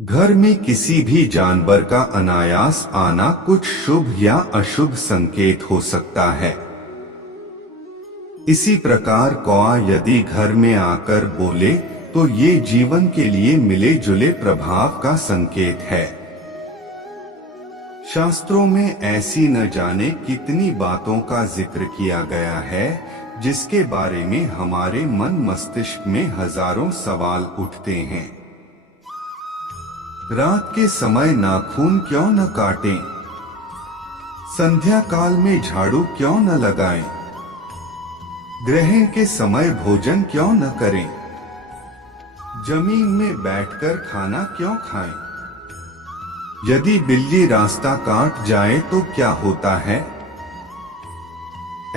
घर में किसी भी जानवर का अनायास आना कुछ शुभ या अशुभ संकेत हो सकता है। इसी प्रकार कौआ यदि घर में आकर बोले तो ये जीवन के लिए मिले जुले प्रभाव का संकेत है। शास्त्रों में ऐसी न जाने कितनी बातों का जिक्र किया गया है जिसके बारे में हमारे मन मस्तिष्क में हजारों सवाल उठते हैं। रात के समय नाखून क्यों न काटें? संध्या काल में झाड़ू क्यों न लगाएं? ग्रहण के समय भोजन क्यों न करें? जमीन में बैठकर खाना क्यों खाएं? यदि बिल्ली रास्ता काट जाए तो क्या होता है?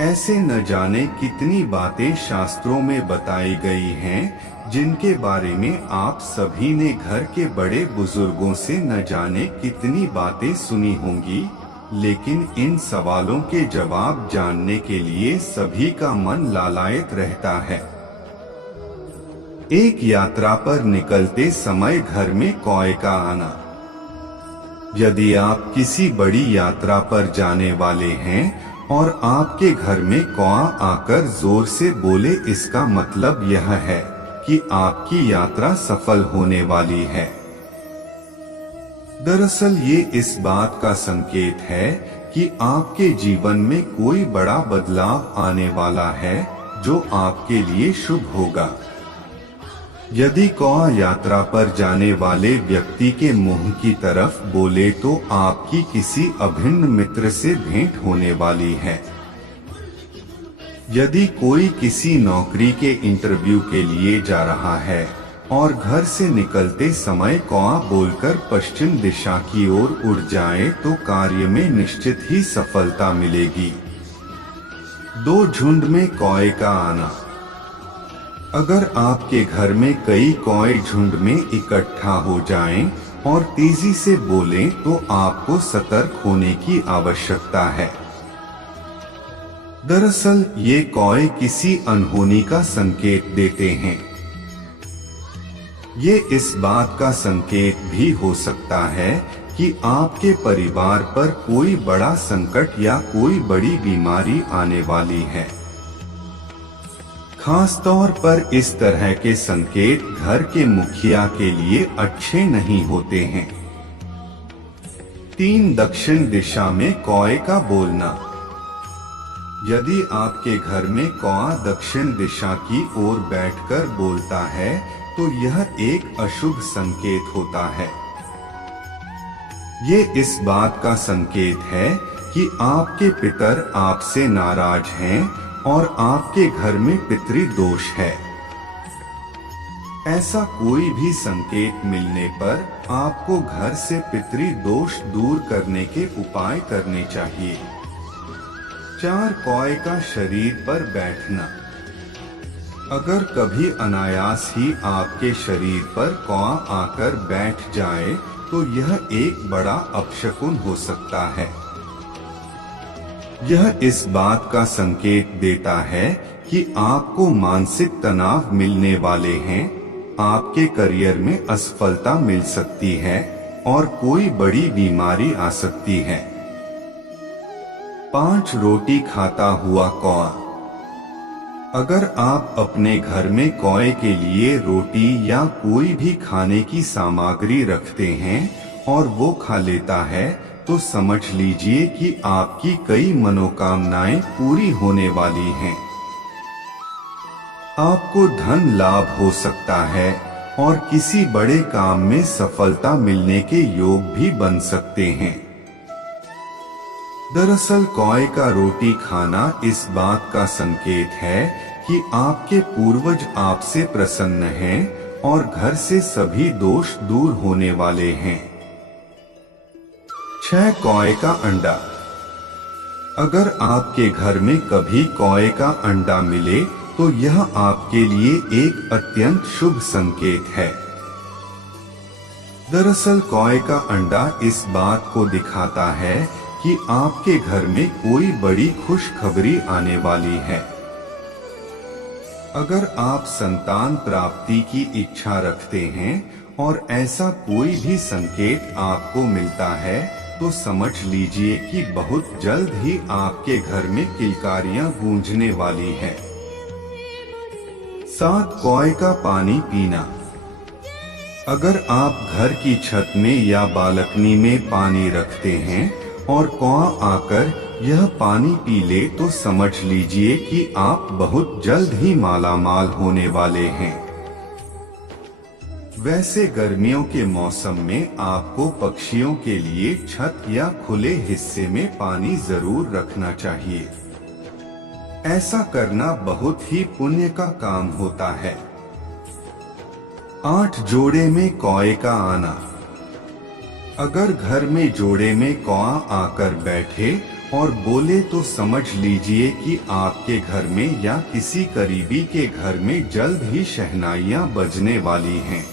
ऐसे न जाने कितनी बातें शास्त्रों में बताई गई हैं जिनके बारे में आप सभी ने घर के बड़े बुजुर्गों से न जाने कितनी बातें सुनी होंगी, लेकिन इन सवालों के जवाब जानने के लिए सभी का मन लालायित रहता है। एक यात्रा पर निकलते समय घर में कौए का आना। यदि आप किसी बड़ी यात्रा पर जाने वाले हैं और आपके घर में कौआ आकर जोर से बोले, इसका मतलब यह है कि आपकी यात्रा सफल होने वाली है। दरअसल ये इस बात का संकेत है कि आपके जीवन में कोई बड़ा बदलाव आने वाला है जो आपके लिए शुभ होगा। यदि कौआ यात्रा पर जाने वाले व्यक्ति के मुंह की तरफ बोले तो आपकी किसी अभिन्न मित्र से भेंट होने वाली है। यदि कोई किसी नौकरी के इंटरव्यू के लिए जा रहा है और घर से निकलते समय कौआ बोलकर पश्चिम दिशा की ओर उड़ जाए तो कार्य में निश्चित ही सफलता मिलेगी। दो झुंड में कौए का आना। अगर आपके घर में कई कौए झुंड में इकट्ठा हो जाएं और तेजी से बोलें तो आपको सतर्क होने की आवश्यकता है। दरअसल ये कौए किसी अनहोनी का संकेत देते हैं। ये इस बात का संकेत भी हो सकता है कि आपके परिवार पर कोई बड़ा संकट या कोई बड़ी बीमारी आने वाली है। खास तौर पर इस तरह के संकेत घर के मुखिया के लिए अच्छे नहीं होते हैं। 3 दक्षिण दिशा में कौए का बोलना। यदि आपके घर में कौआ दक्षिण दिशा की ओर बैठकर बोलता है तो यह एक अशुभ संकेत होता है। ये इस बात का संकेत है कि आपके पितर आपसे नाराज हैं और आपके घर में पितृ दोष है। ऐसा कोई भी संकेत मिलने पर आपको घर से पितृ दोष दूर करने के उपाय करने चाहिए। 4 कौए का शरीर पर बैठना। अगर कभी अनायास ही आपके शरीर पर कौआ आकर बैठ जाए तो यह एक बड़ा अपशकुन हो सकता है। यह इस बात का संकेत देता है कि आपको मानसिक तनाव मिलने वाले हैं, आपके करियर में असफलता मिल सकती है और कोई बड़ी बीमारी आ सकती है। 5 रोटी खाता हुआ कौआ। अगर आप अपने घर में कौए के लिए रोटी या कोई भी खाने की सामग्री रखते हैं और वो खा लेता है तो समझ लीजिए कि आपकी कई मनोकामनाएं पूरी होने वाली हैं। आपको धन लाभ हो सकता है और किसी बड़े काम में सफलता मिलने के योग भी बन सकते हैं। दरअसल कौए का रोटी खाना इस बात का संकेत है कि आपके पूर्वज आपसे प्रसन्न हैं और घर से सभी दोष दूर होने वाले हैं। 6 कौए का अंडा। अगर आपके घर में कभी कौए का अंडा मिले तो यह आपके लिए एक अत्यंत शुभ संकेत है। दरअसल कौए का अंडा इस बात को दिखाता है कि आपके घर में कोई बड़ी खुशखबरी आने वाली है। अगर आप संतान प्राप्ति की इच्छा रखते हैं और ऐसा कोई भी संकेत आपको मिलता है तो समझ लीजिए कि बहुत जल्द ही आपके घर में किलकारियां गूंजने वाली हैं। 7 कौए का पानी पीना। अगर आप घर की छत में या बालकनी में पानी रखते हैं और कौआ आकर यह पानी पी ले तो समझ लीजिए कि आप बहुत जल्द ही मालामाल होने वाले हैं। वैसे गर्मियों के मौसम में आपको पक्षियों के लिए छत या खुले हिस्से में पानी जरूर रखना चाहिए। ऐसा करना बहुत ही पुण्य का काम होता है। 8 जोड़े में कौए का आना। अगर घर में जोड़े में कौआ आकर बैठे और बोले तो समझ लीजिए कि आपके घर में या किसी करीबी के घर में जल्द ही शहनाइयां बजने वाली हैं।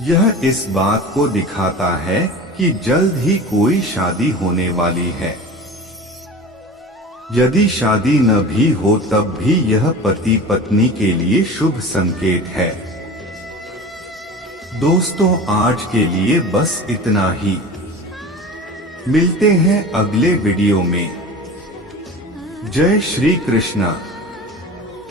यह इस बात को दिखाता है कि जल्द ही कोई शादी होने वाली है। यदि शादी न भी हो तब भी यह पति पत्नी के लिए शुभ संकेत है। दोस्तों, आज के लिए बस इतना ही। मिलते हैं अगले वीडियो में। जय श्री कृष्णा।